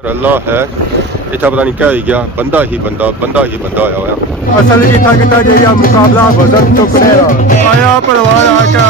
अल्लाह है इतना पता नहीं क्या ही गया बंदा ही बंदा आया हुआ असल इतना कितना चाहिए मुकाबला वजन चुकने आया परवान आका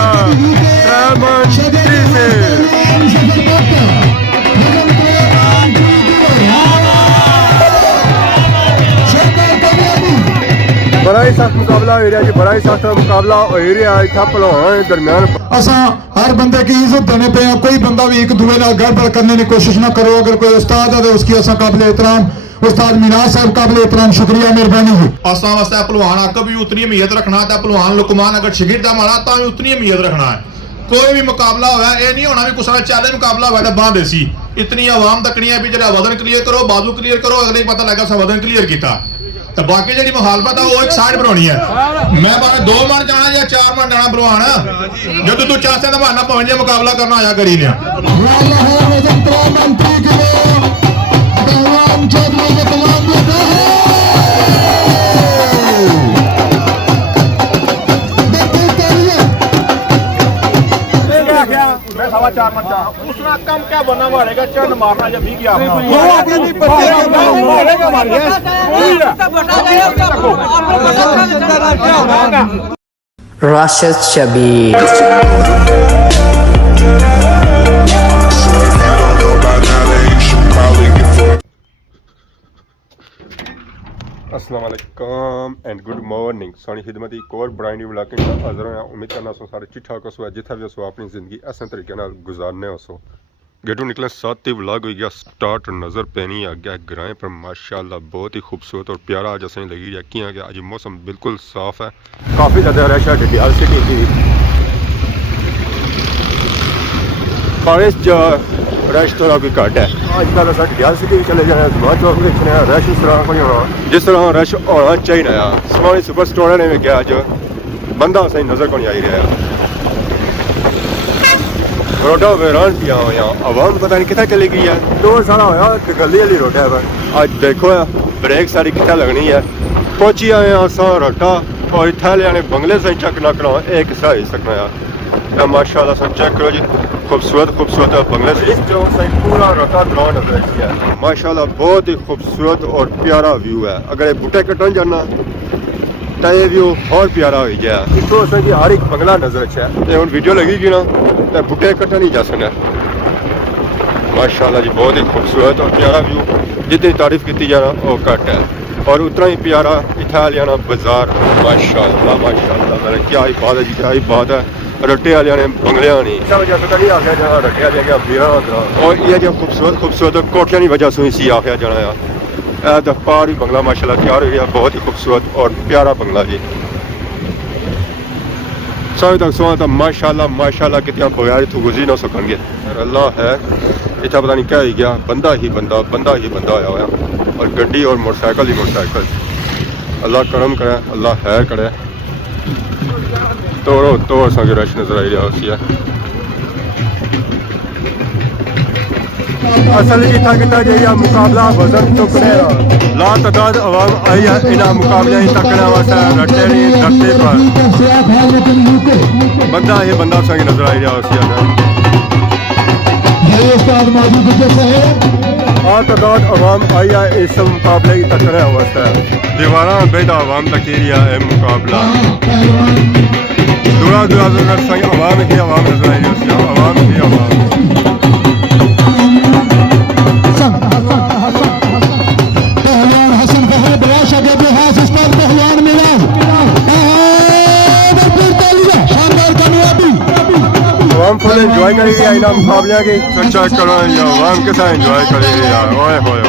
बड़ा ही सख्त मुकाबला हो रहा जी बड़ा ही सख्त मुकाबला हो रहा इतना भलवान दरम्यान असा हर बंदे की इज्जत देने पे हैं कोई बंदा भी एक दूसरे नाल गड़बड़ करने की कोशिश ना करो अगर कोई उस्ताद है तो उसकी असा काबिल एहतराम उस्ताद मीनाज साहब काबिल एहतराम शुक्रिया मेहरबानी है असा वास्ते पहलवान आका भी उतनी अहमियत रखना है पहलवान लुकमान अगर शिगिर का माड़ा तो उतनी अहमियत रखना है कोई भी मुकाबला होया ये नहीं होना भी कुछ चैलेंज मुकाबला होया तो बांध देसी इतनी आवाम तकनी है भी जरा वजन क्लियर करो बाजू क्लियर करो अगले पता लगा सा वजन क्लियर किया तो बाकी जी मुखालफत है वो एक साइड बनानी है मैं भावे 2 मन जाना या 4 मन जाना भलवान जो तू चाहते तो बहाना पवन मुकाबला करना आया करी ने उसना कम क्या बनना मारेगा चंद मारना जब भी गया Rashid Shabir. अस्सलाम वालेकुम एंड गुड मॉर्निंग सोनी खिदमत एक और ब्रांड ब्लॉगिंग का हाजिर है उम्मीद करना सो सारे ठीक ठाक हो जितना भी हो अपनी ज़िंदगी ऐसे तरीके नाल गुजारने हो गेटू निकले साथ ही व्लॉग हो गया स्टार्ट नज़र पैनी आ गया ग्राएं पर माशाल्लाह बहुत ही खूबसूरत और प्यारा आज असें लगी यकीन आ गया आज मौसम बिल्कुल साफ है काफ़ी ज़्यादा रश है डडियाल सिटी की रश थोड़ा भी घट है अजकल अस डडियाल सिटी चले जाए जमात चौक देखने रश इस तरह को नहीं होना जिस तरह रश होना चाहिए समानी सुपर स्टोर ने गया अज बंदा सही नज़र को नहीं आई रहा रोडा वैरान पिया हुआ आवाम पता नहीं कितना चली गई है 2 साल होया गली वाली रोड है पर आज देखो ब्रेक सारी कितना लगनी है पहुंची आए असा रोटा और इतने ने बंगले से चेक ना करा एक हिस्सा ही सकना है माशाल्लाह सब चेक करो जी खूबसूरत बंगले से पूरा रोटा ग्राउंड है माशाल्लाह बहुत ही खूबसूरत और प्यारा व्यू है अगर ये बूटे कटन जाना तो ये व्यू और प्यारा हो जाए इतो की हर एक बंगला नजर अच्छा है हम वीडियो लगेगी ना तो बूटे कट्टा नहीं जा सकना माशाल्लाह जी बहुत ही खूबसूरत और प्यारा व्यू जितनी तारीफ की जाना वो घट है और उतना ही प्यारा इटालियाना बाजार माशाल्लाह क्या ही बात है जी क्या ही बात है रट्टे वाले ने बंगलियां नहीं पता नहीं आखिया जाना रट्टे वाले बिया और ये जो खूबसूरत कोठियां की वजह से इसी आखिया जाना है दफार भी बंगला माशाल्लाह तैयार हो गया बहुत ही खूबसूरत और प्यारा बंगला जी सारे तक सोना था माशाल्लाह कितना बगैर इतों गुजरी ना सकेंगे अल्लाह है इतना पता नहीं क्या ही गया बंदा ही बंदा आया हुआ और गड्डी और मोटरसाइकिल अल्लाह करम करे अल्लाह है करे तो असांखे रश नज़र आई रहा है असल इतना कितना चाहिए मुकाबला वजन चुकने ला तादाद आवाम आई है इन मुकाबले तकने वास्ते रट्टे नहीं धरते पर बंदा ही बंदा संग नजर आई रहा हाँ तादाद आवाम आई है इस मुकाबले की तकने वास्ते दीवारा बेदा आवाम तकीरिया है मुकाबला दूरा संग आवाम ही आवाम नजर आई रही आवाम ही आवाम फुल एंजॉय करेगी इन मुकाबले की चेक करो आवाम के साथ एंजॉय करेगी यार ओए होए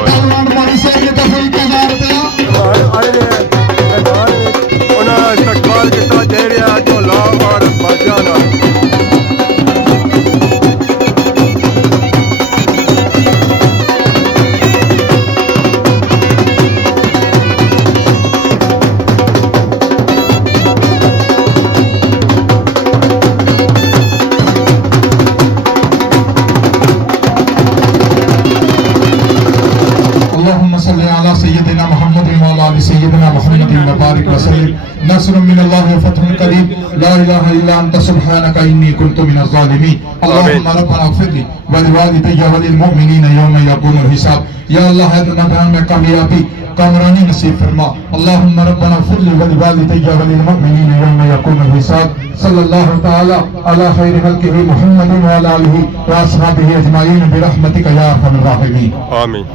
इस्तकबाल कितना दे रहा है ढोला और बाजाना सल्ली अला सय्यदिना मुहम्मद व अला आलि सय्यिदिना मुहम्मदिन व बारिक व सल्लिम नस्रुम मिनल्लाहि व फथुन करीब ला इलाहा इल्ला अंत सुब्हानका इन्नी कुन्तु मिनज़ ज़ालिमीन अल्लाहुम्मा रब्बना इग़फिरली व लिवालिदैया व लिलमुमिनीना यौम यक़ूमुल हिसाब। या अल्लाह है तो नबी में कामयाबी कामरानी नसीब फरमा। अल्लाहुम्मा रब्बना इग़फिरली व लिवालिदैया व लिलमुमिनीना यौम यक़ूमुल हिसाब। सल्लल्लाहु तआला अला खैरि खल्क़िही मुहम्मदिन व अला आलिहि व अस्हाबिही अजमाईन बिरहमतिका या अरहमर राहिमीन। आमीन।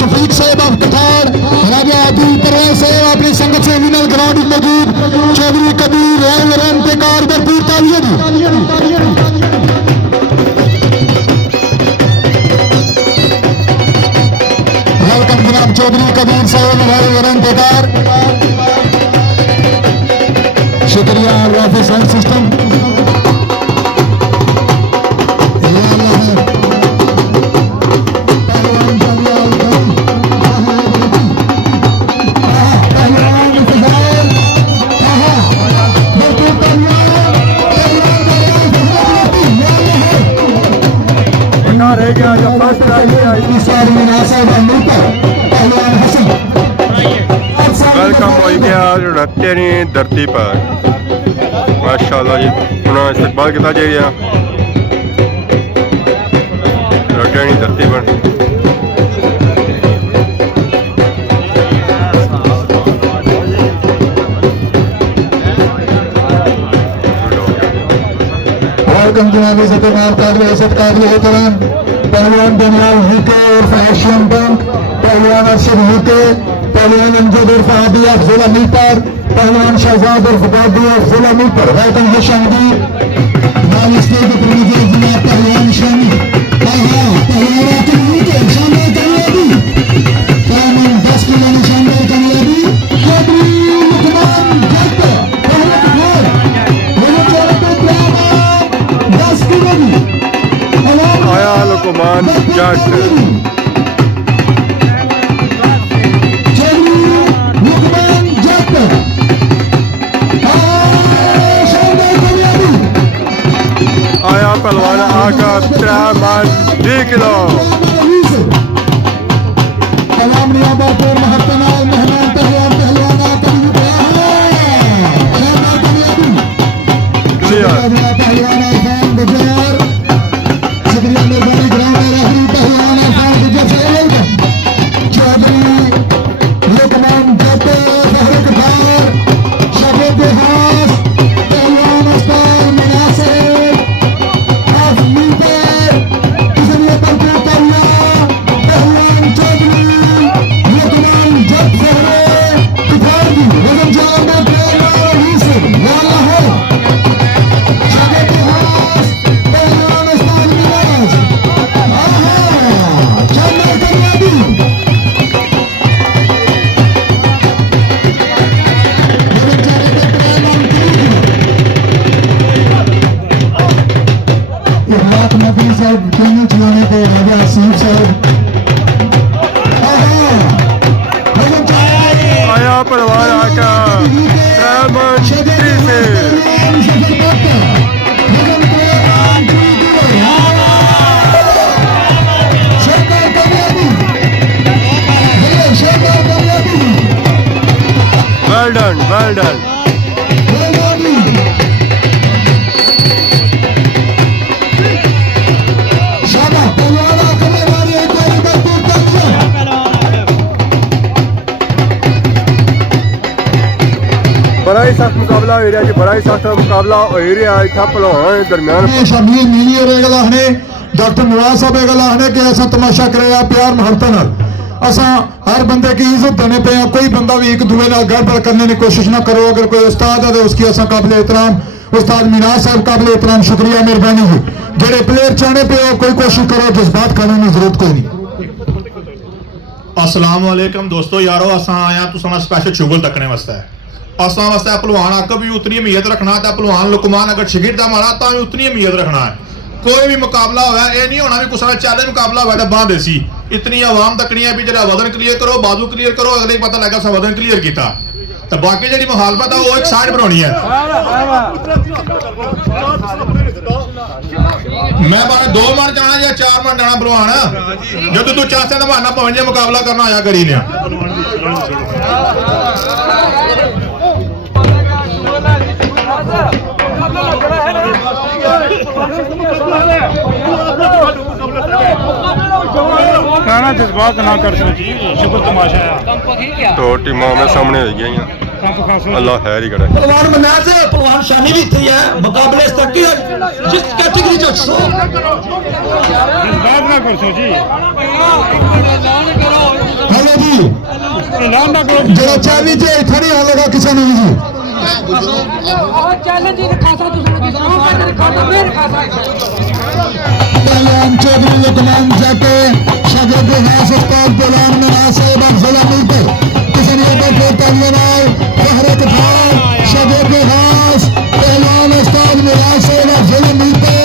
शफीक साहब ऑफ कठार, राजा अब्दुल परवेज साहब अपनी संगत से मिनल ग्राउंड में मौजूद, चौधरी कबीर रैन रंतेकार भरपूर तालियां दी। वेलकम जनाब चौधरी कबीर साहब रैन रंतेकार। शुक्रिया राफी साउंड सिस्टम। रह गया जो फर्स्ट वेलकम हो गया तेरी धरती पर माशाअल्लाह जी उन्होंने इस्तकबाल किया जाएगा तेरी धरती पर। वेलकम जनाब इज़्ज़त-ए-माब काबिल इज़्ज़त काबिल एहतराम पहलवान बनवाल यूके और एशियन बैंक, पहलवान अरशद यूके, पहलवान अमजद और फहादी अफजल अमीर पर, पहलवान शहजाद और फुकादी अफजल अमीर पर। वेलकम है शामिल नाम स्टेज पर प्रोड्यूसर जिला पहलवान शामिल पहलवान के यूके शामिल कामयाबी पहलवान 10 किलो में शामिल कामयाबी चौधरी लुकमान जट पहलवान आया लुकमान जट आया पहलवान आका 3 किलो आया पहलवान आका Well done, well done. बड़ा ही सख्त मुकाबला हो रहा जी, बड़ा ही सख्त मुकाबला हो रहा है इतना भलवान दरम्यान शबीर नीली और गला ने डॉक्टर नवाज साहब गला ने कि ऐसा तमाशा कराया प्यार मोहब्बत नाल असा हर बंदे की इज्जत देने पे हैं। कोई बंदा भी एक दूसरे नाल गड़बड़ करने की कोशिश ना करो। अगर कोई उस्ताद है तो उसकी असा काबिल एहतराम उस्ताद मिराज साहब काबिल एहतराम शुक्रिया मेहरबानी है। जेडे प्लेयर चाहने पे हो कोई कोशिश करो जज्बात करने की जरूरत कोई नहीं। अस्सलाम वालेकुम दोस्तों यारो असा आया तुसा स्पेशल शुगल तकने वास्ते असा वास्ते भलवान आक भी उतनी अहमियत रखना है, भलवान लुकमान अगर शिगिर का मारा तो भी उतनी अहमियत रखना है। कोई भी मुकाबला होया ये नहीं होना भी कुछ चैलेंज मुकाबला होया बांह देसी इतनी आवाम तकनी है भी जरा वजन क्लीयर करो, बाजू क्लीयर करो, अगले पता लगा सा वजन क्लीयर किया तो बाकी जी मुखालफत है वो एक साइड बनानी है। मैं भावे 2 मन जाना या 4 मन जाना भलवान जो तू चाहता तो बहाना पवन मुकाबला करना आया करी ने कहना जज्बात ना कर जी शुक्र तमाशा है तो टीमां में सामने हो गई अल्लाह खैर ही करे। पहलवान मनाज है, पहलवान शानी भी थी है मुकाबले इस तक की जिस कैटेगरी जो सो जज्बात ना कर जी हेलो जी ऐलान ना करो जरा चाबी जे इथड़ी होगा किसी नहीं जी चैलेंज खासा खाता फिर खाता पहलवान चौधरी लुकमान जाके शागिर्द खास उस्ताद पहलवान मुनासिब अफजल मिलते किसी ने को तलवार फहरत खान शागिर्द खास पहलवान उस्ताद मुनासिब अफजल मिलते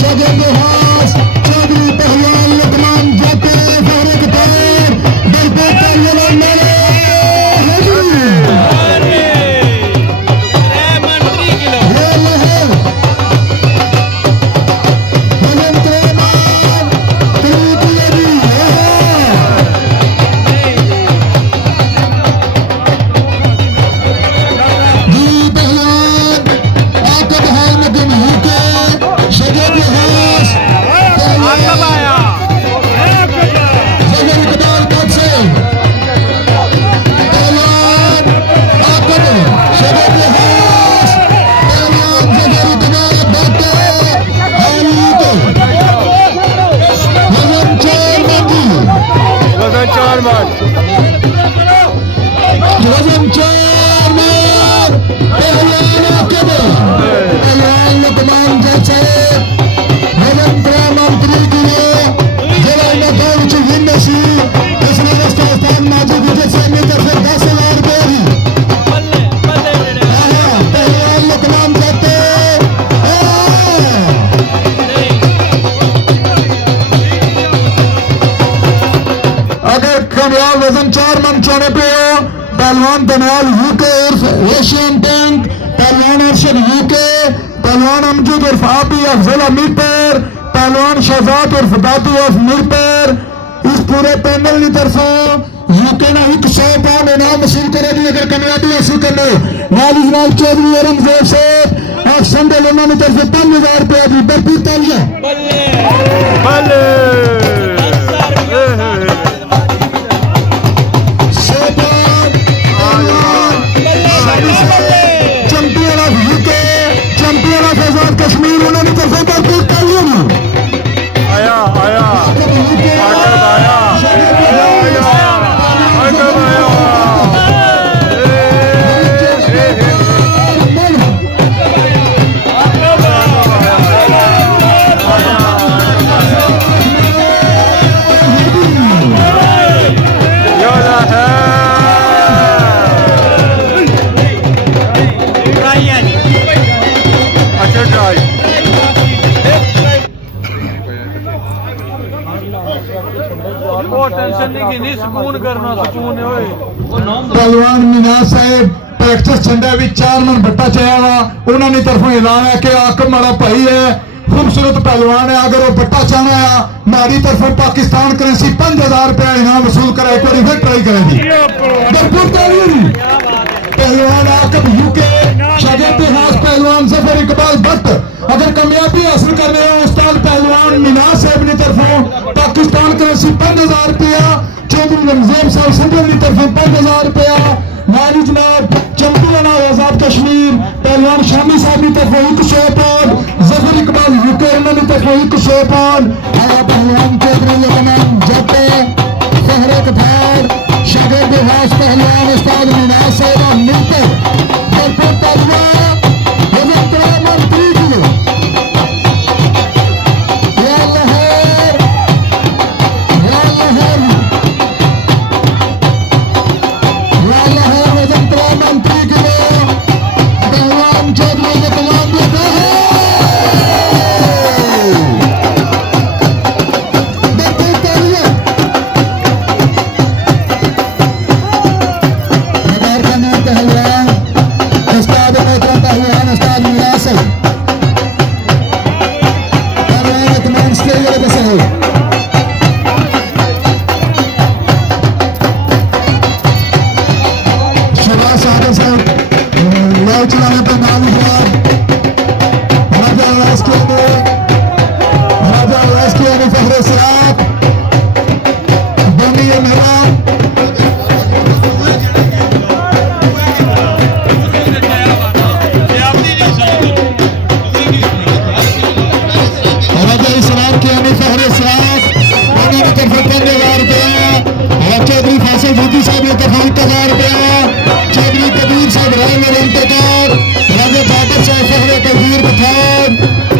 शागिर्द खास चौधरी पहलवान लुकमान जाके फहरत खान बिल्कुल तलवार मेरे वजन 4 मन चौड़े पे हो पहलवान दनियाल यूके उर्फ एशियन टैंक पहलवान अरशद यूके पहलवान अमजद उर्फ आबी अफजल मीटर पहलवान शहजाद उर्फ दादू उर्फ मीटर इस पूरे पैनल की तरफों यूके ने 100 पाउंड इनाम वसूल करेगी अगर कामयाबी हासिल करने नाल जनाब चौधरी औरंगजेब साहब और संडे लोगों की तरफ 5000 रुपया दी भरपूर तालियां कश्मीर उन्होंने तरफों पर पूछ तालियों आया आया आकर आया आकर आया पहलवान मीनाज साहब प्रैक्टिस झंडा भी 4 मन बट्टा चाया वा उन्होंने तरफों ऐलान है कि आकम माड़ा भाई है खूबसूरत पहलवान है अगर वो बट्टा चाहना है हमारी तरफों पाकिस्तान करेंसी 5000 रुपया इनाम वसूल करे एक बार फिर ट्राई करेंगी पहलवान आकब यूके शागिर्द खास पहलवान जफर इकबाल भट्ट अगर कामयाबी हासिल करने हो उस्ताद पहलवान मीनाज साहब की तरफों पाकिस्तान करेंसी 5000 रुपया चौधरी रमजेब साहब सिंधल की तरफों 5000 रुपया नारी जनाब चंपीना आजाद कश्मीर पहलवान शामी साहब की तरफों 100 पाउंड जफर इकबाल यूके उन्होंने तरफों 100 पाउंड आया पहलवान चौधरी लुकमान जटे फहरे कथार शागिर्द खास पहलवान उस्ताद मीनाज साहब मिलते भरपूर तालियां मंत्री के लिए फाइल चलाने पे नाम हुआ राजा राष्ट्रीय ने फखरे सिराज बनी मेहमान राजा इसरार के यानी फखरे सिराज बनी की तरफ 15,000 रुपया चौधरी फैसल मोदी साहब ने तरफ 1,000 रुपया चौधरी कबीर साहब राय इंतजार राजा जाकर साहब फखरे कबीर पठान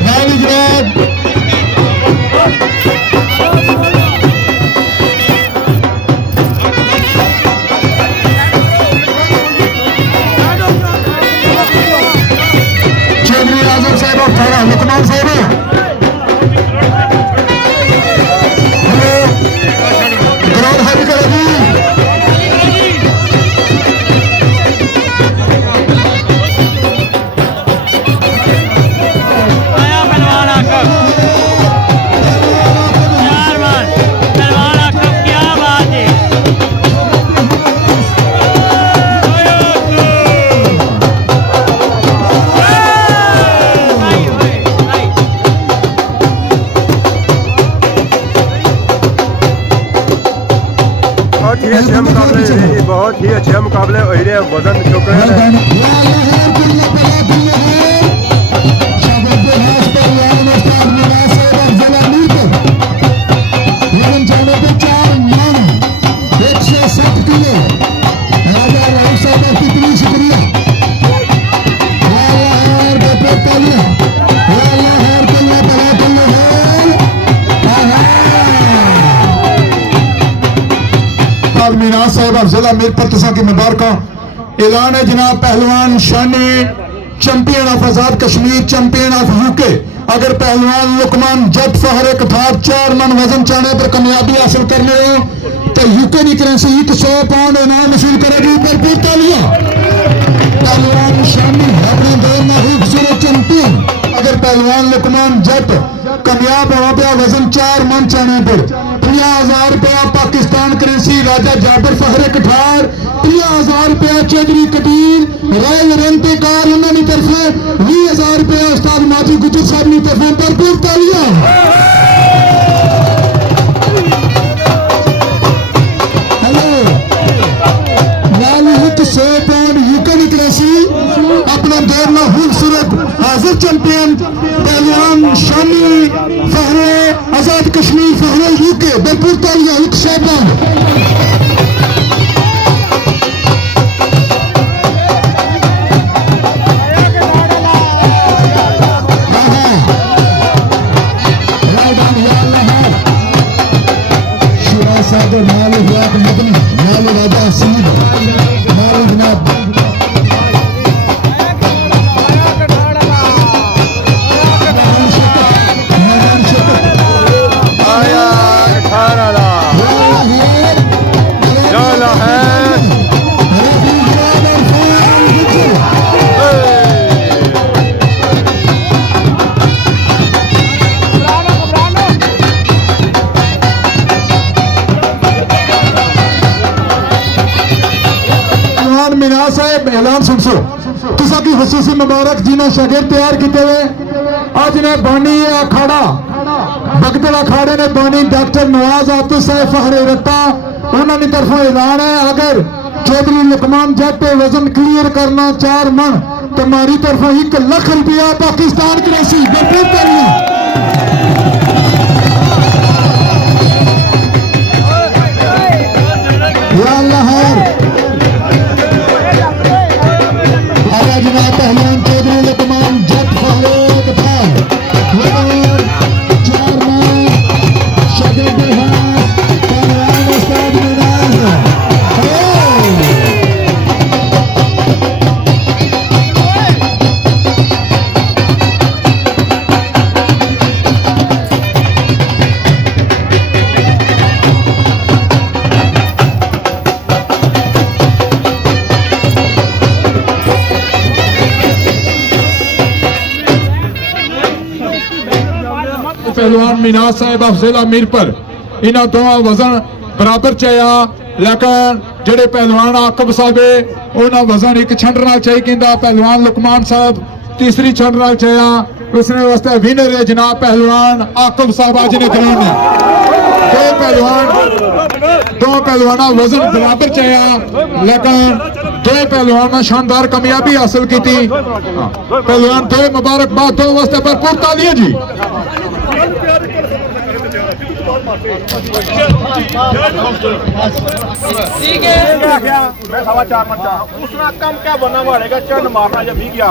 नालिजरात चौधरी आजम साहब और थाना लुकमान साहब करोड़ हरी करेगी बहुत ही अच्छे मुकाबले हो रहे हैं वजन चुक रहे हैं मीराज साहब जिला मीरपुर तुसा की मुबारक ऐलान है जनाब पहलवान Shani champion of Azad Kashmir champion of UK अगर पहलवान लुकमान जट फहरे कठार 4 मन वजन चाहने पर कामयाबी हासिल करने हो तो यूके की करेंसी 100 पाउंड इनाम वसूल करेगी भरपूर तालियां पहलवान शानी अपने दौर में खूबसूरत चैंपियन अगर पहलवान लुकमान जट कामयाब हो गया वजन 4 मन चाहने पर 50,000 रुपया पाकिस्तान करेंसी राजा जाबर फहरे कठार 50,000 रुपया चौधरी कबीर रायल रंतेकार उन्होंने तरफ 20,000 रुपया उस्ताद माजी गुजर साहब की तरफ भरपूर तालियां हेलो लाल 100 पाउंड यूके की करेंसी अपने दौर में खूबसूरत हाजिर चैंपियन पहलवान शानी फहरे आजाद कश्मीर फहरे यूके भरपूर तालियां 100 पाउंड राजा सीध जनाब मीनाज साहब ऐलान सुन सो तुसा की खसूसी मुबारक जिन्हें शागिर्द तैयार किए हुए आज ने बानी अखाड़ा बगदल अखाड़े ने बानी डॉक्टर नवाज आतिफ साहब फहरे रत्ता उन्होंने तरफों ऐलान है अगर चौधरी लुकमान जट वजन क्लियर करना 4 मन तो हमारी तरफों 1 लाख रुपया पाकिस्तान करेंसी भरपूर तालियां या लाहौर जनाब पहलवान चौधरी लुकमान जट फहरे कठार 4 मन शागिर्द पहलवान उस्ताद मीनाज पहलवान मीनाज साहब अफजल अमीर पर इन्हों दोवां वजन बराबर चाया ਲੇਕਿਨ ਜਿਹੜੇ ਪਹਿਲਵਾਨ ਆਕਬ ਸਾਹਿਬ ਉਹਨਾਂ ਵਜ਼ਨ ਇੱਕ ਛੰਡ ਨਾਲ ਚਾਹੀ ਕਹਿੰਦਾ ਪਹਿਲਵਾਨ ਲੁਕਮਾਨ ਸਾਹਿਬ तीसरी छंड नाल चाया उसने वास्ते विनर है जनाब पहलवान आकब साहब आज ने कराने दो पहलवान वजन बराबर चाया लेकिन दो पहलवान शानदार कामयाबी हासिल की थी। पहलवान थे मुबारकबाद दो वास्ते भरपूर तालियां जी। ठीक है मैं सवा 4 मिनट उसका कम क्या बनना मारेगा चंद मारना जब भी गया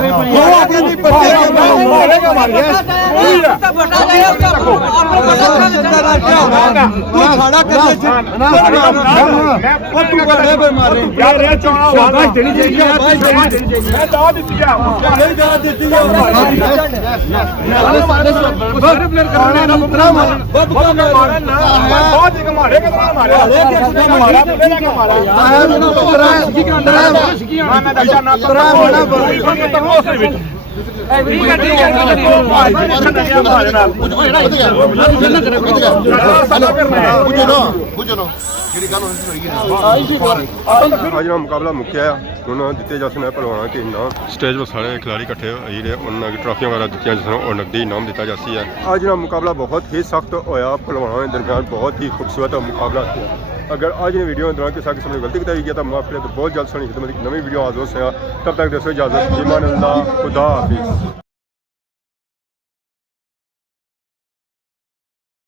ਅੱਜ ਦਾ ਮੁਕਾਬਲਾ ਮੁੱਕਿਆ ਹੁਣ ਦਿੱਤੇ ਜਾ ਸਨ ਪਹਿਲਵਾਨਾਂ ਕੇ ਇਨਾਮ ਸਟੇਜ 'ਤੇ ਸਾਰੇ ਖਿਡਾਰੀ ਇਕੱਠੇ ਹੋਏ ਨੇ ਉਹਨਾਂ ਨੂੰ ਟਰਾਫੀਆਂ ਵਗੈਰਾ ਦਿੱਤੀਆਂ ਜਾ ਸਨ ਔਰ ਨਕਦੀ ਇਨਾਮ ਦਿੱਤਾ ਜਾਂਦੀ ਹੈ। ਅੱਜ ਦਾ ਮੁਕਾਬਲਾ ਬਹੁਤ ਹੀ ਸਖਤ ਹੋਇਆ ਪਹਿਲਵਾਨਾਂ ਦੇ ਦਰਮਿਆਨ ਬਹੁਤ ही खूबसूरत मुकाबला किया। अगर आज ने वीडियो के दौरान किसी किस्म की गलती बताई गई तो माफ करें तो बहुत जल्द सोनी खिदमत नवी वीडियो हाजिर से तब तक दोस्तों इजाज़त ईमान अल्लाह खुदा हाफिज़।